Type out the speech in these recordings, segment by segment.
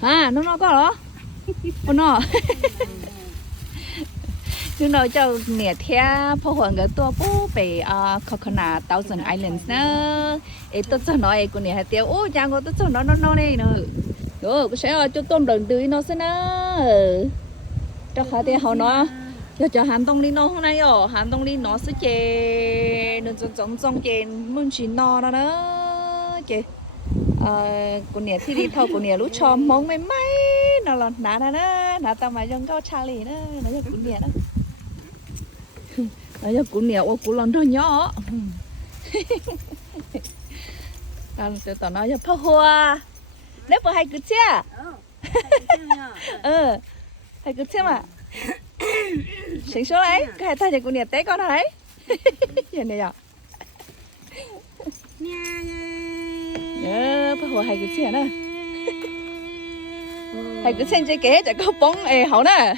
à nó có đó nó chúng nó cho nè theo phố hoàng cái tua bố về Coconut Thousand Islands nữa ấy tôi cho nó ấy của nè tiêu ô cha tôi cho nó đây nữa rồi cái sẽ cho tôm đừng tươi nó sẽ nữa cho khá thì họ nó cho Hàn Đông đi nó hôm nay rồi Hàn Đông đi nó sẽ chè nó trong chè muốn chỉ no đó đó chè của nè thì đi thâu của nè lúc cho mong mấy nó là nã tao mà trong có Charlie nữa nó cho của nè đó nó cho của nè ô của lần đó nhỏ tao nói cho phá hoa nếu mà hay cứ chia hay cứ chia mà sinh số đấy cái tay của nè té con đấy vậy này à phá hoa hay cứ chia nữa hay cứ xem chơi kế chả có bóng hậu nè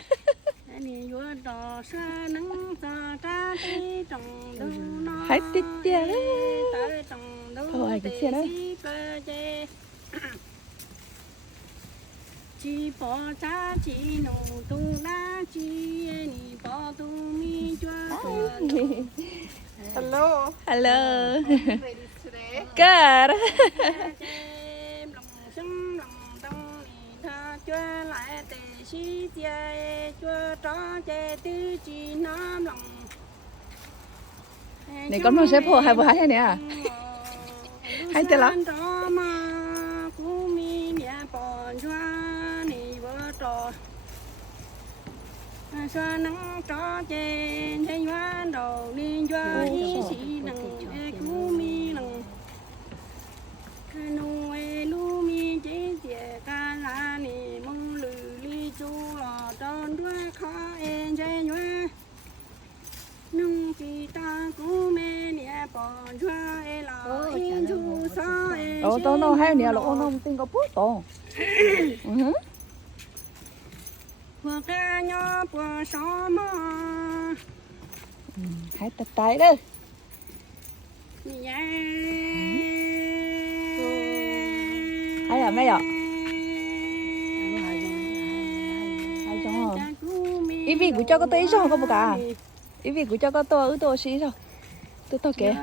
hay tít chia đấy thôi hay cứ chia đấy chỉ bỏ cha chỉ nụ tu na chỉ ni bỏ tu mi chua Hello. hello How are you ladies today? good chua lại tề xí tia chua chó chè tư chi nam lòng này con nó sẽ phô hai bữa nè hay thế lắm cú mi nè bò chua nè vợ trò xoa nắng chó chè thấy hoa đầu đi chua ý xí nằng cú mi nằng nu e lu mi chế tiề ca la nè mong lử li chu lò tròn đuôi khó en chế nhua nung chỉ ta cú mê nè bò chua e lò in chu so e tao nó hay nè là nó tin có bút to vừa ca nhỏ vừa so mò hay tạt tay đây hay là mấy ạ hay cho ý vị của cho có tới cho có một cả ý vị của cho có to to xí rồi tôi kể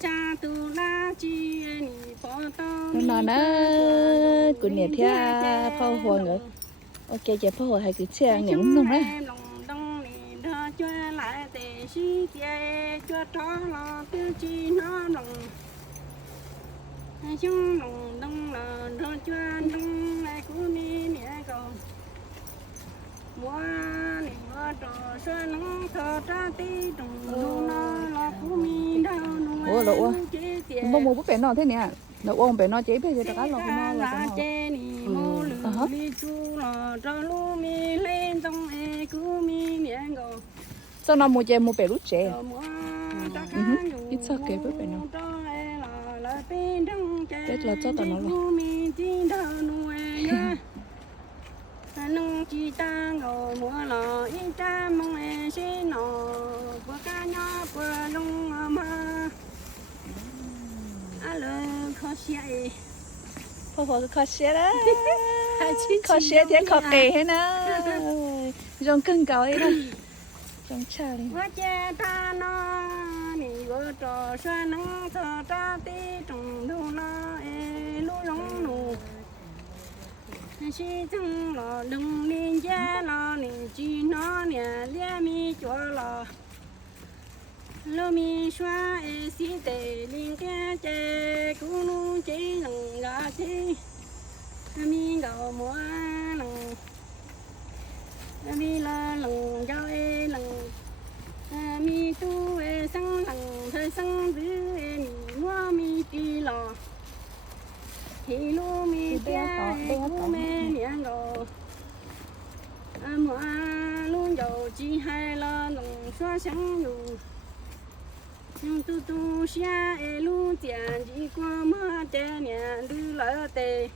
cha tu la chi ni bỏ tao nó của nhiệt theo phao hồ nữa ok chị phao hồ hay cứ che những nông đấy cho lại tề xí tia cho chó lo tiêu chi nó lòng chung lòng đông là cho đông lại cú mi nè cầu mua nè mua trò xoa nắng thọ ra tí đồng nó là cú mi đâu ủa lộ mua mua bút bể nó thế nè nó ôm bể nó chế bây giờ cá lò nó là chế nè mua lửa đi chu lò cho lu mi lên trong e cú mi nè cầu sao nó mua chế mua bể lút chế ít sao kể với bể nó Tết là cho tao nó là nông chi ta ngồi mua lò in ta mong e xin nọ của cá nhỏ của nông mà alo khó xe phao hồ khó xe đó khó xe thế khó kể hết nè trong cưng cầu ấy đó trong cha đi quá cha ta nó nỉ vợ trò xoa nắng thọ ta tí trồng thu nó e lú lóng nụ xí thằng lò đừng đi cha lò nỉ chi nó nè lia mi chua lò lô mi xoa e xí tề liên cá chè cú nu chỉ lằng gà chi mi gạo mua lằng mi la lằng giao e lằng mi tu e sang lằng thời sang bứ e mua mi ti lò thì lu mi tia cú mê miệng gò mua luôn dầu chi hai la lằng xoa sáng dù nhưng tu xia e lu tiền chỉ qua mưa tè nhà đưa lỡ tè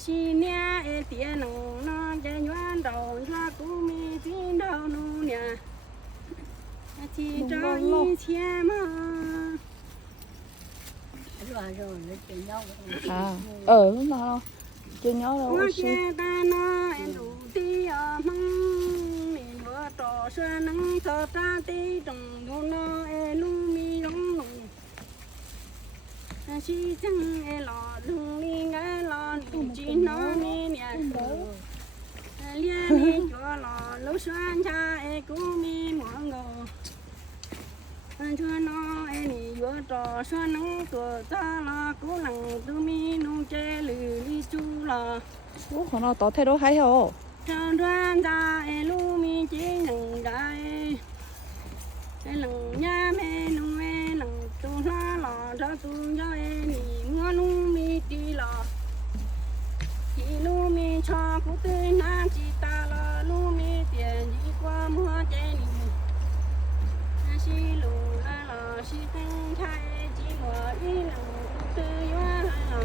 xi nia e tiền nó chơi nhoan đầu cho cú mi chỉ cho ý chia mà À, đúng rồi. Chưa nhớ đâu. hoa Ôi, kia ta nó em đủ ti ở măng mình vừa trò xưa nắng thơ ta ti trồng đồ nó em lu mi lông lông chỉ chẳng em lọ đừng đi ngã lọ chỉ nó mi nhà lia mi cho lọ lâu xoan cha em cũng mi muộn ngô cho nó em đi vừa trò xưa nắng tuổi ta là cố lằng tu mi nung chê lì đi chu là ủa, còn nó tỏ thay đổi hay hả? trong đoan ra em lu mi chỉ nằng đại em lằng nha mẹ nung em lằng tu la lò cho tu cho em đi mua nung mi đi lò chỉ lu mi cho cụ tươi nam chỉ ta là lu mi tiền đi qua mua chè đi xí lù la lò xí tăng thay chỉ mua đi lằng cụ tươi hoa lò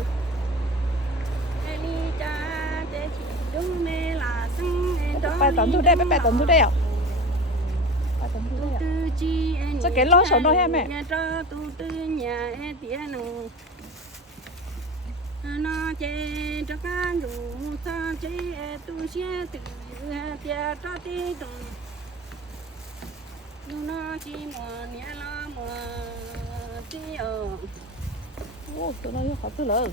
em đi cha để chỉ đúng mẹ là xinh em đó Bài tóm thu đây, bài tóm thu đây à? Bài tóm thu đây à? Sao cái lo sổ nó em mẹ? Nhà cho tu tư nhà em tía nó chê cho cá đủ sao chê tu xe từ tía cho tí đồng nó chỉ mùa nhẹ lo mùa tí ở Ủa, tụi nó khó thứ lớn.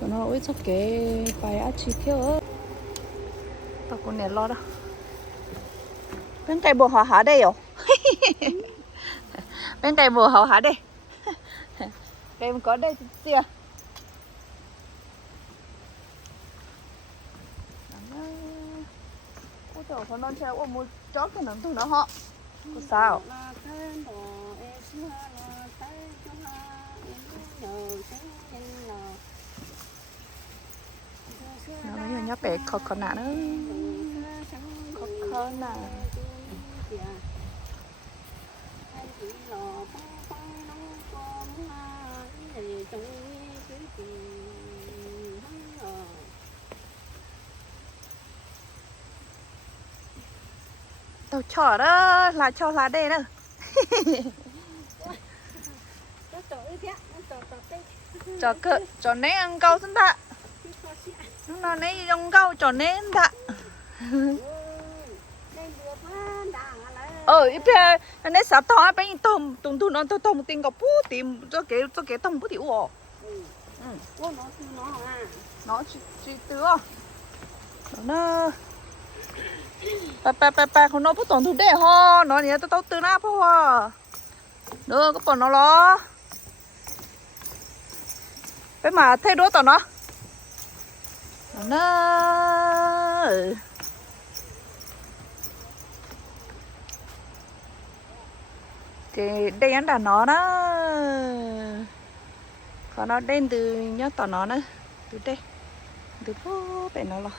Tụi nó ôi sao cái bài á chi theo. Tao cũng nè lo đó. Bên cây bùa họ hả đây rồi? Bên cây bùa họ hả đây? Cây có đây chị à? Ôi trời, con non treo ôm một chót cái nắng tụi nó họ. Có sao? Nó bây giờ nhóc bé khó nạ nữa. Khó nạ. Tao cho đó là cho lá đây đó. Cho nên ăn câu xin ta. Nó nấy trong câu cho nên ta. Ít bia nấy sắp thọ bên tôm tôm nó tôm tiền có bút tìm cho cái tôm bút tiểu à. Nó chỉ tứa. Nó ba con nó bút tổn thủ để ho nó nhớ tao từ na po à. Nữa có bọn nó lo. Cái mà thay đố tao nó. Nó thì đây anh đã nó đó, còn nó đến từ nhớ tao nó nữa, từ đây, từ phố bên nó lo.